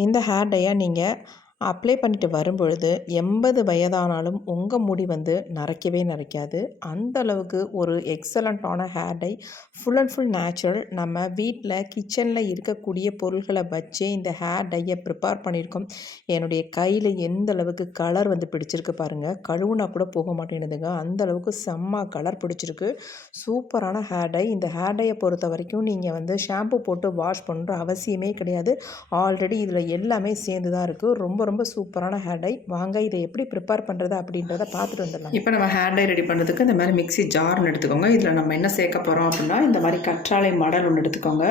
இந்த ஹேர் டையை நீங்கள் அப்ளை பண்ணிட்டு வரும்பொழுது எண்பது வயதானாலும் உங்கள் முடி வந்து நரைக்கவே நரைக்காது. அந்த அளவுக்கு ஒரு எக்ஸலண்ட்டான hair dye full and full natural நம்ம வீட்டில் கிச்சனில் இருக்கக்கூடிய பொருள்களை வச்சே இந்த ஹேர் டையை ப்ரிப்பேர் பண்ணியிருக்கோம். என்னுடைய கையில் எந்த அளவுக்கு கலர் வந்து பிடிச்சிருக்கு பாருங்கள் கழுவுனா கூட போக மாட்டேனுதுங்க அந்த அளவுக்கு செம்ம கலர் பிடிச்சிருக்கு. சூப்பரான ஹேர் டை இந்த ஹேர் டையை பொறுத்த வரைக்கும் நீங்கள் வந்து ஷாம்பு போட்டு வாஷ் பண்ணுற அவசியமே கிடையாது. ஆல்ரெடி இதில் எல்லாமே சேர்ந்து தான் இருக்குது ரொம்ப ரொம்ப சூப்பரான ஹேர் டை. வாங்க இதை எப்படி ப்ரிப்பேர் பண்ணுறது அப்படின்றத பார்த்துட்டு வந்துடலாம். இப்போ நம்ம ஹேர் டை ரெடி பண்ணுறதுக்கு இந்த மாதிரி மிக்ஸி ஜார்னு எடுத்துக்கோங்க. இதில் நம்ம என்ன சேர்க்க போகிறோம் அப்படின்னா இந்த மாதிரி கற்றாழை மடல் ஒன்று எடுத்துக்கோங்க.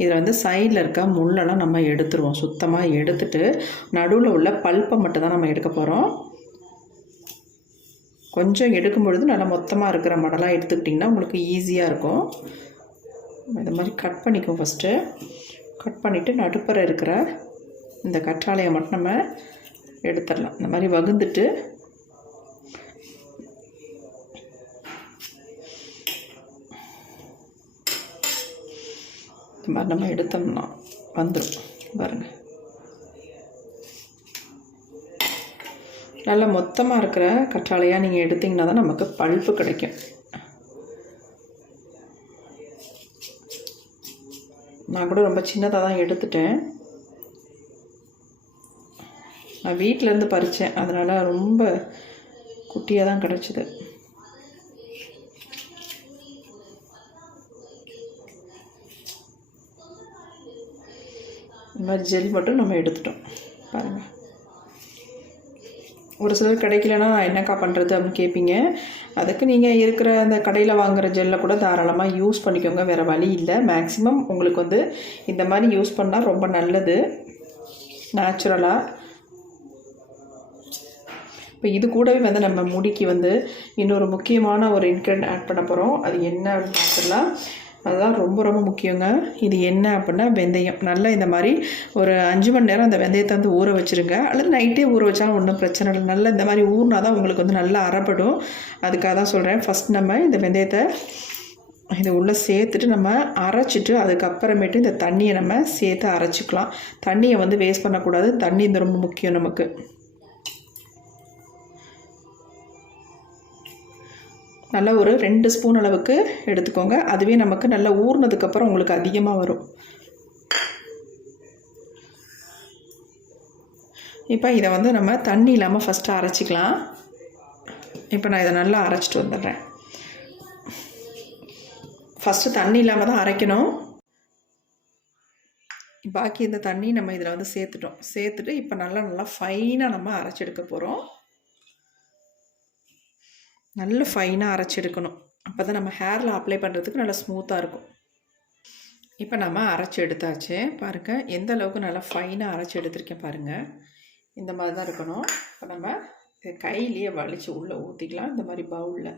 இதில் வந்து சைடில் இருக்க முள்ளெல்லாம் நம்ம எடுத்துருவோம். சுத்தமாக எடுத்துட்டு நடுவில் உள்ள பல்ப்பை மட்டும் தான் நம்ம எடுக்க போகிறோம் கொஞ்சம் எடுக்கும் பொழுது நல்லா மொத்தமாக இருக்கிற மடலாக எடுத்துக்கிட்டிங்கன்னா உங்களுக்கு ஈஸியாக இருக்கும். இந்த மாதிரி கட் பண்ணிக்கும் ஃபஸ்ட்டு கட் பண்ணிவிட்டு நடுப்புற இருக்கிற இந்த கற்றாழையை மட்டும் நம்ம எடுத்துடலாம். இந்த மாதிரி வகுந்துட்டு இந்த மாதிரி நம்ம எடுத்தோம்னா வந்துடும் பாருங்க. நல்ல மொத்தமாக இருக்கிற கற்றாழையாக நீங்கள் எடுத்தீங்கன்னா தான் நமக்கு பல்ப்பு கிடைக்கும். நான் கூட ரொம்ப சின்னதாக தான் எடுத்துட்டேன். நான் வீட்டிலேருந்து பறித்தேன் அதனால் ரொம்ப குட்டியாக தான் கிடச்சிது. இந்த மாதிரி ஜெல் மட்டும் நம்ம எடுத்துட்டோம். பாருங்கள் ஒரு சிலர் கிடைக்கலன்னா நான் என்னக்கா பண்ணுறது அப்படின்னு கேட்பீங்க அதுக்கு நீங்கள் இருக்கிற அந்த கடையில் வாங்குகிற ஜெல்லை கூட தாராளமாக யூஸ் பண்ணிக்கோங்க. வேறு வழி இல்லை. மேக்ஸிமம் உங்களுக்கு வந்து இந்த மாதிரி யூஸ் பண்ணால் ரொம்ப நல்லது. நேச்சுரலாக இப்போ இது கூடவே வந்து நம்ம முடிக்கு வந்து இன்னொரு முக்கியமான ஒரு இன்க்ரெண்ட் ஆட் பண்ண போகிறோம் அது என்ன அப்படின்னு பார்த்துடலாம் அதுதான் ரொம்ப ரொம்ப முக்கியங்க. இது என்ன அப்படின்னா வெந்தயம். நல்லா இந்த மாதிரி ஒரு அஞ்சு மணி நேரம் அந்த வெந்தயத்தை வந்து ஊற வச்சுருங்க. அல்லது நைட்டே ஊற வச்சாலும் ஒன்றும் பிரச்சனை இல்லை. நல்லா இந்த மாதிரி ஊறினா தான் உங்களுக்கு வந்து நல்லா அறப்படும். அதுக்காக தான் சொல்கிறேன் ஃபஸ்ட் நம்ம இந்த வெந்தயத்தை இதை உள்ளே சேர்த்துட்டு நம்ம அரைச்சிட்டு அதுக்கப்புறமேட்டு இந்த தண்ணியை நம்ம சேர்த்து அரைச்சிக்கலாம். தண்ணியை வந்து வேஸ்ட் பண்ணக்கூடாது. தண்ணி இந்த ரொம்ப முக்கியம் நமக்கு. நல்லா ஒரு ரெண்டு ஸ்பூன் அளவுக்கு எடுத்துக்கோங்க. அதுவே நமக்கு நல்லா ஊறினதுக்கப்புறம் உங்களுக்கு அதிகமாக வரும். இப்போ இதை வந்து நம்ம தண்ணி இல்லாமல் ஃபஸ்ட்டு அரைச்சிக்கலாம். இப்போ நான் இதை நல்லா அரைச்சிட்டு வந்துடுறேன். ஃபஸ்ட்டு தண்ணி இல்லாமல் தான் அரைக்கணும். பாக்கி இந்த தண்ணி நம்ம இதில் வந்து சேர்த்துட்டோம். சேர்த்துட்டு இப்போ நல்லா நல்லா ஃபைனாக நம்ம அரைச்செடுக்க போகிறோம் நல்ல ஃபைனாக அரைச்சி எடுக்கணும் அப்போ தான் நம்ம ஹேரில் அப்ளை பண்ணுறதுக்கு நல்லா ஸ்மூத்தாக இருக்கும். இப்போ நம்ம அரைச்சி எடுத்தாச்சு. பாருங்கள் எந்த அளவுக்கு நல்லா ஃபைனாக அரைச்சி எடுத்திருக்கேன் பாருங்கள் இந்த மாதிரி தான் இருக்கணும். இப்போ நம்ம இதை கையிலேயே வலிச்சு உள்ளே ஊற்றிக்கலாம் இந்த மாதிரி பவுலில்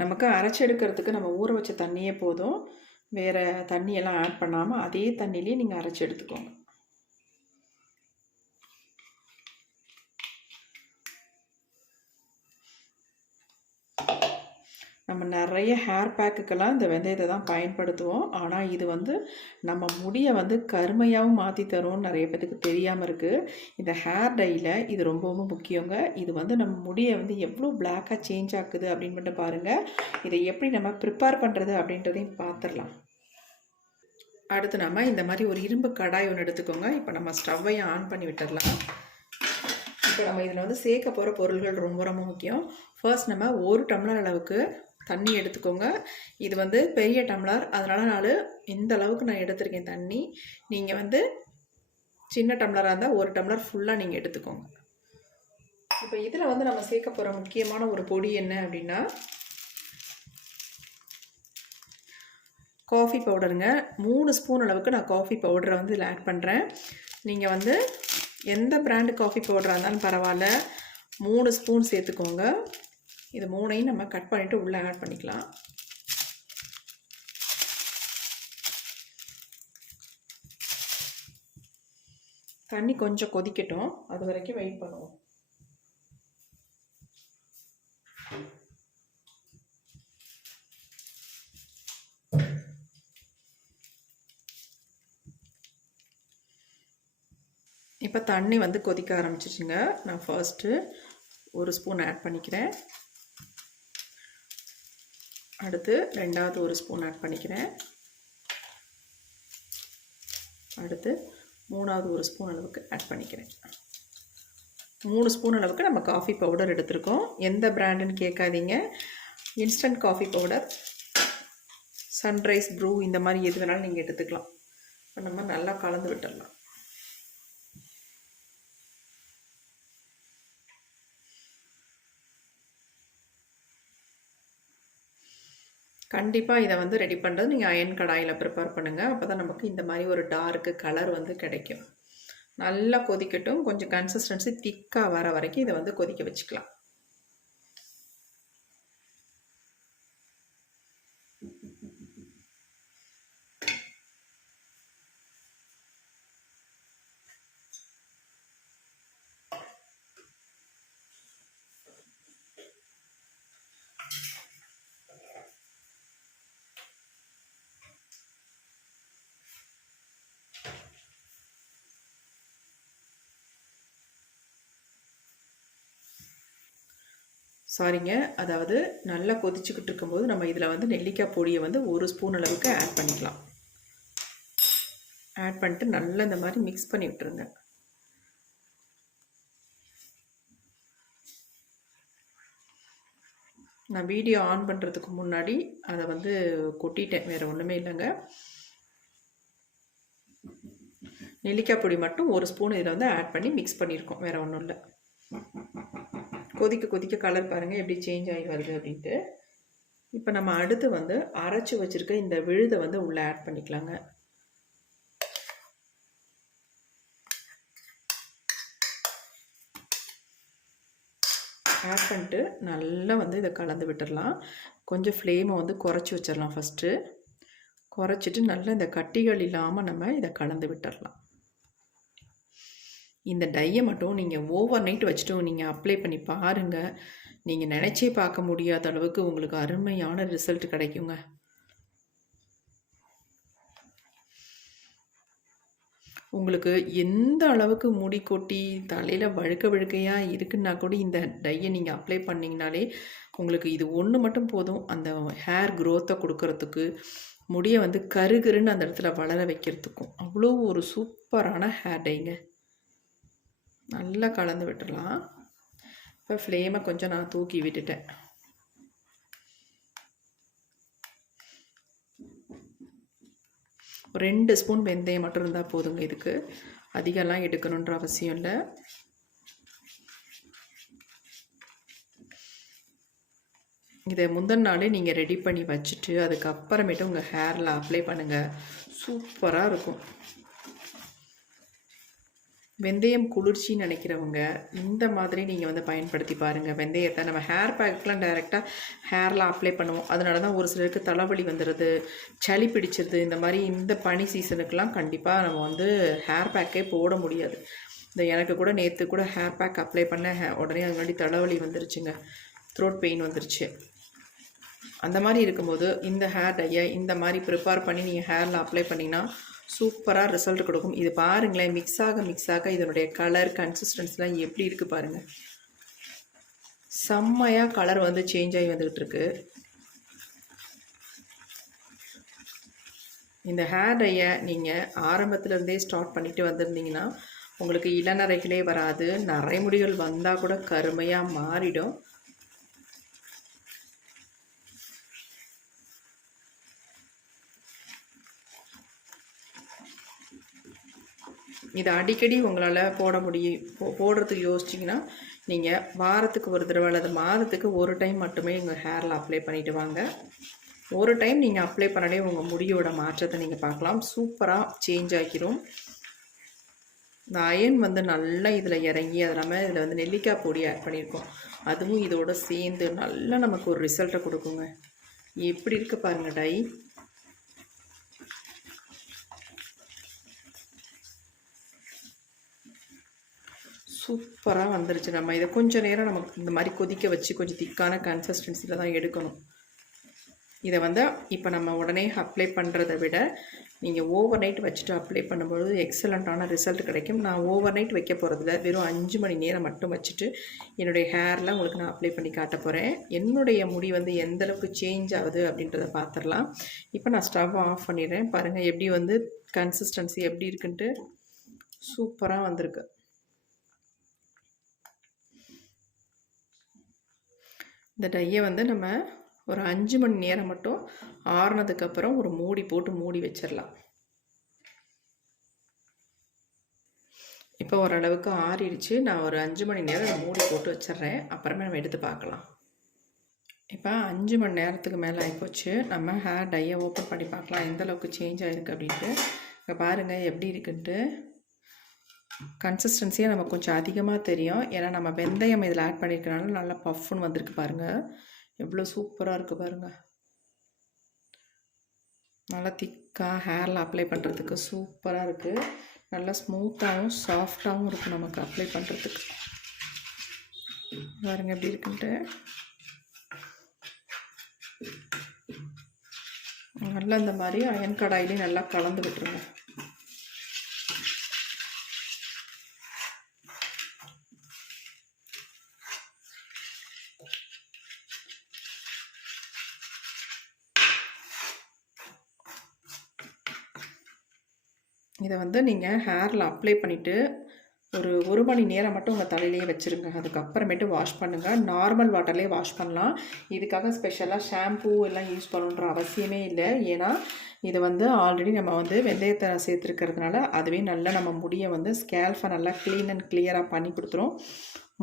நமக்கு அரைச்சி எடுக்கிறதுக்கு நம்ம ஊற வச்ச தண்ணியே போதும். வேறு தண்ணியெல்லாம் ஆட் பண்ணாமல் அதே தண்ணியிலே நீங்கள் அரைச்சி எடுத்துக்கோங்க நம்ம நிறைய ஹேர் பேக்குக்கெல்லாம் இந்த வெந்தயத்தை தான் பயன்படுத்துவோம். ஆனால் இது வந்து நம்ம முடியை வந்து கருமையாகவும் மாற்றி தரும்னு நிறைய பேத்துக்கு தெரியாமல் இருக்குது இந்த ஹேர் டையில் இது ரொம்பவும் முக்கியங்க. இது வந்து நம்ம முடியை வந்து எவ்வளோ பிளாக்காக சேஞ்ச் ஆக்குது அப்படின்னு மட்டும் பாருங்கள் இதை எப்படி நம்ம ப்ரிப்பேர் பண்ணுறது அப்படின்றதையும் பார்த்துடலாம் அடுத்து நம்ம இந்த மாதிரி ஒரு இரும்பு கடாய் ஒன்று எடுத்துக்கோங்க. இப்போ நம்ம ஸ்டவ்வையும் ஆன் பண்ணி விட்டுடலாம் இப்போ நம்ம இதில் வந்து சேர்க்க போகிற பொருள்கள் ரொம்ப ரொம்ப முக்கியம். ஃபர்ஸ்ட் நம்ம ஒரு டம்ளர் அளவுக்கு தண்ணி எடுத்துக்கோங்க. இது வந்து பெரிய டம்ளர். அதனால் நான் இந்த அளவுக்கு நான் எடுத்திருக்கேன் தண்ணி. நீங்கள் வந்து சின்ன டம்ளராக இருந்தால் ஒரு டம்ளர் ஃபுல்லாக நீங்கள் எடுத்துக்கோங்க. இப்போ இதில் வந்து நம்ம சேர்க்க போகிற முக்கியமான ஒரு பொடி என்ன அப்படின்னா காஃபி பவுடருங்க மூணு ஸ்பூன் அளவுக்கு நான் காஃபி பவுடரை வந்து இதில் ஆட் பண்ணுறேன் நீங்கள் வந்து எந்த பிராண்டு காஃபி பவுடராக இருந்தாலும் பரவாயில்ல. மூணு ஸ்பூன் சேர்த்துக்கோங்க. இது மூணையும் நம்ம கட் பண்ணிவிட்டு உள்ளே ஆட் பண்ணிக்கலாம். தண்ணி கொஞ்சம் கொதிக்கட்டும். அது வரைக்கும் வெயிட் பண்ணுவோம். இப்போ தண்ணி வந்து கொதிக்க ஆரம்பிச்சிச்சுங்க நான் ஃபர்ஸ்ட்டு ஒரு ஸ்பூன் ஆட் பண்ணிக்கிறேன். அடுத்து ரெண்டாவது ஒரு ஸ்பூன் ஆட் பண்ணிக்கிறேன். அடுத்து மூணாவது ஒரு ஸ்பூன் அளவுக்கு ஆட் பண்ணிக்கிறேன். மூணு ஸ்பூன் அளவுக்கு நம்ம காஃபி பவுடர் எடுத்திருக்கோம். எந்த பிராண்டுன்னு கேட்காதீங்க. Instant coffee powder Sunrise Bru இந்த மாதிரி எது வேணாலும் நீங்கள் எடுத்துக்கலாம். இப்போ நம்ம நல்லா கலந்து விட்டுடலாம். கண்டிப்பாக இதை வந்து ரெடி பண்ணுறது நீங்கள் அயன் கடாயில் ப்ரிப்பேர் பண்ணுங்கள் அப்போ தான் நமக்கு இந்த மாதிரி ஒரு டார்க்கு கலர் வந்து கிடைக்கும். நல்லா கொதிக்கட்டும். கொஞ்சம் கன்சிஸ்டன்சி திக்காக வர வரைக்கும் இதை வந்து கொதிக்க வச்சுக்கலாம். சாரிங்க அதாவது நல்லா கொதிச்சுக்கிட்டு இருக்கும்போது நம்ம இதில் வந்து நெல்லிக்காய் பொடியை வந்து ஒரு ஸ்பூன் அளவுக்கு ஆட் பண்ணிக்கலாம். ஆட் பண்ணிட்டு நல்லா இந்த மாதிரி மிக்ஸ் பண்ணி விட்டுருங்க. நான் வீடியோ ஆன் பண்ணுறதுக்கு முன்னாடி அதை வந்து கொட்டிட்டேன். வேறு ஒன்றுமே இல்லைங்க. நெல்லிக்காய் பொடி மட்டும் ஒரு ஸ்பூன் இதில் வந்து ஆட் பண்ணி மிக்ஸ் பண்ணியிருக்கோம். வேறு ஒன்றும் இல்லை. கொதிக்க கொதிக்க கலர் பாருங்கள் எப்படி சேஞ்ச் ஆகி வருது அப்படின்ட்டு. இப்போ நம்ம அடுத்து வந்து அரைச்சி வச்சுருக்க இந்த விழுதை வந்து உள்ளே ஆட் பண்ணிக்கலாங்க. ஆட் பண்ணிட்டு நல்லா வந்து இதை கலந்து விட்டுடலாம் கொஞ்சம் ஃப்ளேமை வந்து குறைச்சி வச்சிடலாம் ஃபஸ்ட்டு குறைச்சிட்டு நல்லா இந்த கட்டிகள் இல்லாமல் நம்ம இதை கலந்து விட்டுடலாம் இந்த டையை மட்டும் நீங்கள் ஓவர் நைட் வச்சுட்டு நீங்கள் அப்ளை பண்ணி பாருங்கள் நீங்கள் நினச்சே பார்க்க முடியாத அளவுக்கு உங்களுக்கு அருமையான ரிசல்ட் கிடைக்குங்க. உங்களுக்கு எந்த அளவுக்கு முடி கொட்டி தலையில் வழுக்க வழுக்கையாக இருக்குன்னா கூட இந்த டையை நீங்கள் அப்ளை பண்ணிங்கனாலே உங்களுக்கு இது ஒன்று மட்டும் போதும். அந்த ஹேர் க்ரோத்தை கொடுக்கறதுக்கு முடியை வந்து கருகருன்னு அந்த இடத்துல வளர வைக்கிறதுக்கும். அவ்வளோ ஒரு சூப்பரான ஹேர் டைங்க. நல்லா கலந்து விட்டுடலாம் இப்போ ஃப்ளேமை கொஞ்சம் நான் தூக்கி விட்டுட்டேன். ரெண்டு ஸ்பூன் வெந்தயம் மட்டும் இருந்தால் போதுங்க இதுக்கு. அதிகம்லாம் எடுக்கணுன்ற அவசியம் இல்லை. இதை முந்தின நாளே நீங்கள் ரெடி பண்ணி வச்சுட்டு அதுக்கப்புறமேட்டு உங்கள் ஹேரில் அப்ளை பண்ணுங்கள் சூப்பராக இருக்கும். வெந்தயம் குளிர்ச்சின்னு நினைக்கிறவங்க இந்த மாதிரி நீங்கள் வந்து பயன்படுத்தி பாருங்கள் வெந்தயத்தை நம்ம ஹேர் பேக்கெலாம் டைரெக்டாக ஹேரில் அப்ளை பண்ணுவோம். அதனால தான் ஒரு சிலருக்கு தலைவலி வந்துடுது சளி பிடிச்சிருது. இந்த மாதிரி இந்த பனி சீசனுக்கெலாம் கண்டிப்பாக நம்ம வந்து ஹேர் பேக்கே போட முடியாது. இந்த எனக்கு கூட நேற்று கூட ஹேர் பேக் அப்ளை பண்ண ஹே உடனே அது முன்னாடி தலைவலி வந்துருச்சுங்க. த்ரோட் பெயின் வந்துருச்சு. அந்த மாதிரி இருக்கும்போது இந்த ஹேர் டையை இந்த மாதிரி ப்ரிப்பேர் பண்ணி நீங்கள் ஹேரில் அப்ளை பண்ணிங்கன்னா சூப்பராக ரிசல்ட் கொடுக்கும். இது பாருங்களேன் மிக்ஸ் ஆக மிக்ஸ் ஆக இதனுடைய கலர் கன்சிஸ்டன்ஸ்லாம் எப்படி இருக்குது பாருங்கள் செம்மையாக கலர் வந்து சேஞ்ச் ஆகி வந்துக்கிட்டு இருக்கு. இந்த ஹேர் டையை நீங்கள் ஆரம்பத்துலேருந்தே ஸ்டார்ட் பண்ணிட்டு வந்திருந்தீங்கன்னா உங்களுக்கு இளநரைகளே வராது. நரைமுடிகள் வந்தால் கூட கருமையாக மாறிடும். இதை அடிக்கடி உங்களால் போட முடியும் போ போடுறதுக்கு யோசிச்சிங்கன்னா நீங்கள் வாரத்துக்கு ஒரு தடவை அல்லது மாதத்துக்கு ஒரு டைம் மட்டுமே உங்கள் ஹேரில் அப்ளை பண்ணிவிட்டு வாங்க. ஒரு டைம் நீங்கள் அப்ளை பண்ணாலே உங்கள் முடியோட மாற்றத்தை நீங்கள் பார்க்கலாம். சூப்பராக சேஞ்ச் ஆகிரும். இந்த அயன் வந்து நல்லா இதில் இறங்கி அது இல்லாமல் இதில் வந்து நெல்லிக்காய் பொடி ஆட் பண்ணியிருக்கோம் அதுவும் இதோட சேர்ந்து நல்லா நமக்கு ஒரு ரிசல்ட்டை கொடுக்குங்க. எப்படி இருக்குது பாருங்கள் டை. சூப்பராக வந்துருச்சு. நம்ம இதை கொஞ்சம் நேரம் நமக்கு இந்த மாதிரி கொதிக்க வச்சு கொஞ்சம் திக்கான கன்சிஸ்டன்சியில் தான் எடுக்கணும். இதை வந்து இப்போ நம்ம உடனே அப்ளை பண்ணுறதை விட நீங்கள் ஓவர் நைட் வச்சுட்டு அப்ளை பண்ணும்பொழுது எக்ஸலண்ட்டான ரிசல்ட் கிடைக்கும். நான் ஓவர் நைட் வைக்க போகிறதில்ல வெறும் அஞ்சு மணி நேரம் மட்டும் வச்சுட்டு என்னுடைய ஹேரில் உங்களுக்கு நான் அப்ளை பண்ணி காட்ட போகிறேன் என்னுடைய முடி வந்து எந்தளவுக்கு சேஞ்ச் ஆகுது அப்படின்றத பார்த்துடலாம் இப்போ நான் ஸ்டவ் ஆஃப் பண்ணிடுறேன். பாருங்கள் எப்படி வந்து கன்சிஸ்டன்சி எப்படி இருக்குன்ட்டு சூப்பராக வந்திருக்கு. இந்த டையை வந்து நம்ம ஒரு அஞ்சு மணி நேரம் மட்டும் ஆறுனதுக்கப்புறம் ஒரு மூடி போட்டு மூடி வச்சிடலாம். இப்போ ஓரளவுக்கு ஆறிடுச்சு. நான் ஒரு அஞ்சு மணி நேரம் மூடி போட்டு வச்சிட்றேன். அப்புறமே நம்ம எடுத்து பார்க்கலாம். இப்போ அஞ்சு மணி நேரத்துக்கு மேலே ஆகிப்போச்சு நம்ம ஹேர் டையை ஓப்பன் பண்ணி பார்க்கலாம். எந்தளவுக்கு சேஞ்ச் ஆகிருக்கு அப்படின்ட்டு. இங்கே பாருங்கள் எப்படி இருக்குன்ட்டு. கன்சிஸ்டன்சியாக நமக்கு கொஞ்சம் அதிகமாக தெரியும். ஏன்னா நம்ம வெந்தயம் இதில் ஆட் பண்ணியிருக்கனால நல்லா பஃப்னு வந்திருக்கு பாருங்கள் எவ்வளோ சூப்பராக இருக்குது பாருங்கள் நல்லா திக்காக ஹேரில் அப்ளை பண்ணுறதுக்கு சூப்பராக இருக்குது நல்லா ஸ்மூத்தாகவும் சாஃப்டாகவும் இருக்கும் நமக்கு அப்ளை பண்ணுறதுக்கு பாருங்க எப்படி இருக்குன்ட்டு. நல்லா இந்த மாதிரி அயன் கடாயிலையும் நல்லா கலந்து விட்டுருங்க. இதை வந்து நீங்கள் ஹேரில் அப்ளை பண்ணிவிட்டு ஒரு ஒரு மணி நேரம் மட்டும் உங்கள் தலையிலேயே வச்சுருங்க. அதுக்கப்புறமேட்டு வாஷ் பண்ணுங்கள் நார்மல் வாட்டர்லேயே வாஷ் பண்ணலாம். இதுக்காக ஸ்பெஷலாக ஷாம்பூ எல்லாம் யூஸ் பண்ணணுன்ற அவசியமே இல்லை. ஏன்னா இது வந்து ஆல்ரெடி நம்ம வந்து வெந்தயத்தை சேர்த்துருக்கிறதுனால அதுவே நல்லா நம்ம முடியை வந்து ஸ்கேல்ஃபை நல்லா க்ளீன் அண்ட் கிளியராக பண்ணி கொடுத்துரும்.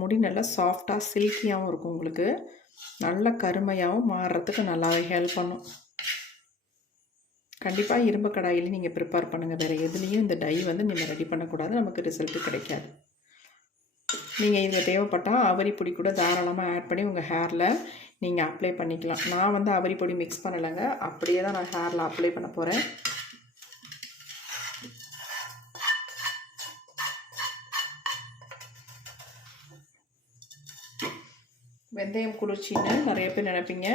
முடி நல்லா சாஃப்டாக சில்கியாகவும் இருக்கும் உங்களுக்கு. நல்ல கருமையாகவும் மாறுறதுக்கு நல்லாவே ஹெல்ப் பண்ணும். கண்டிப்பாக இரும்பு கடாயில் நீங்கள் ப்ரிப்பேர் பண்ணுங்கள் வேறு எதுலேயும் இந்த டை வந்து நீங்கள் ரெடி பண்ணக்கூடாது. நமக்கு ரிசல்ட்டு கிடைக்காது. நீங்கள் இதில் தேவைப்பட்டால் அவரி பொடி கூட தாராளமாக ஆட் பண்ணி உங்கள் ஹேரில் நீங்கள் அப்ளை பண்ணிக்கலாம். நான் வந்து அவரி பொடி மிக்ஸ் பண்ணலைங்க. அப்படியே தான் நான் ஹேரில் அப்ளை பண்ண போகிறேன் வெந்தயம் குளிர்ச்சின்னு நிறைய பேர் நினைப்பீங்க.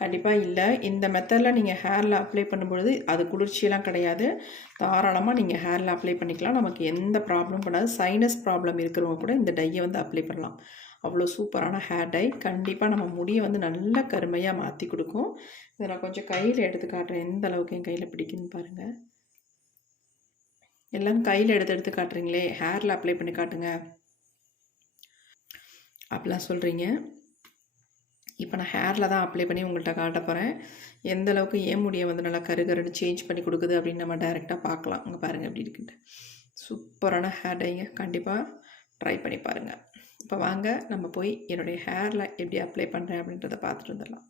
கண்டிப்பாக இல்லை. இந்த மெத்தடில் நீங்கள் ஹேரில் அப்ளை பண்ணும்பொழுது அது குளிர்ச்சியெல்லாம் கிடையாது. தாராளமாக நீங்கள் ஹேரில் அப்ளை பண்ணிக்கலாம். நமக்கு எந்த ப்ராப்ளம் பண்ணாது சைனஸ் ப்ராப்ளம் இருக்கிறவங்க கூட இந்த டையை வந்து அப்ளை பண்ணலாம். அவ்வளோ சூப்பரான ஹேர் டை கண்டிப்பாக நம்ம முடியை வந்து நல்ல கருமையாக மாற்றி கொடுக்கும். இதை நான் கொஞ்சம் கையில் எடுத்து காட்டுறேன். எந்த அளவுக்கு என் கையில் பிடிக்குன்னு பாருங்கள் எல்லாம் கையில் எடுத்து எடுத்து காட்டுறீங்களே. ஹேரில் அப்ளை பண்ணி காட்டுங்க. அப்படிலாம் சொல்கிறீங்க இப்போ நான் ஹேரில் தான் அப்ளை பண்ணி உங்கள்கிட்ட காட்ட போகிறேன் எந்த அளவுக்கு ஏன் முடியை வந்து நல்லா கருகருன்னு சேஞ்ச் பண்ணி கொடுக்குது அப்படின்னு நம்ம டைரெக்டாக பார்க்கலாம். அங்கே பாருங்கள் எப்படி இருக்குன்ட்டு. சூப்பரான ஹேர் டைங்க. கண்டிப்பாக ட்ரை பண்ணி பாருங்கள் இப்போ வாங்க நம்ம போய் என்னுடைய ஹேரில் எப்படி அப்ளை பண்ணுறேன் அப்படின்றத பார்த்துட்டு வந்துடலாம்.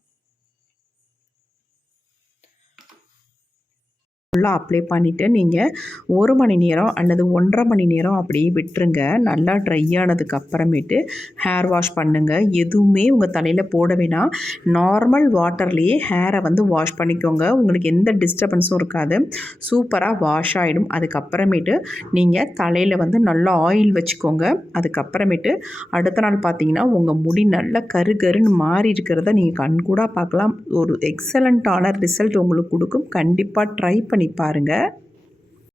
ஃபுல்லாக அப்ளை பண்ணிவிட்டு நீங்கள் ஒரு மணி நேரம் அல்லது ஒன்றரை மணி நேரம் அப்படியே விட்டுருங்க. நல்லா ட்ரை ஆனதுக்கு அப்புறமேட்டு ஹேர் வாஷ் பண்ணுங்கள் எதுவுமே உங்கள் தலையில் போட வேணாம். நார்மல் வாட்டர்லேயே ஹேரை வந்து வாஷ் பண்ணிக்கோங்க. உங்களுக்கு எந்த டிஸ்டர்பன்ஸும் இருக்காது. சூப்பராக வாஷ் ஆகிடும் அதுக்கப்புறமேட்டு நீங்கள் தலையில் வந்து நல்லா ஆயில் வச்சுக்கோங்க. அதுக்கப்புறமேட்டு அடுத்த நாள் பார்த்தீங்கன்னா உங்கள் முடி நல்லா கரு கருன்னு மாறி இருக்கிறத நீங்கள் கண்கூடாக பார்க்கலாம். ஒரு எக்ஸலண்ட்டான ரிசல்ட் உங்களுக்கு கொடுக்கும். கண்டிப்பாக ட்ரை பண்ணி பாருங்கள்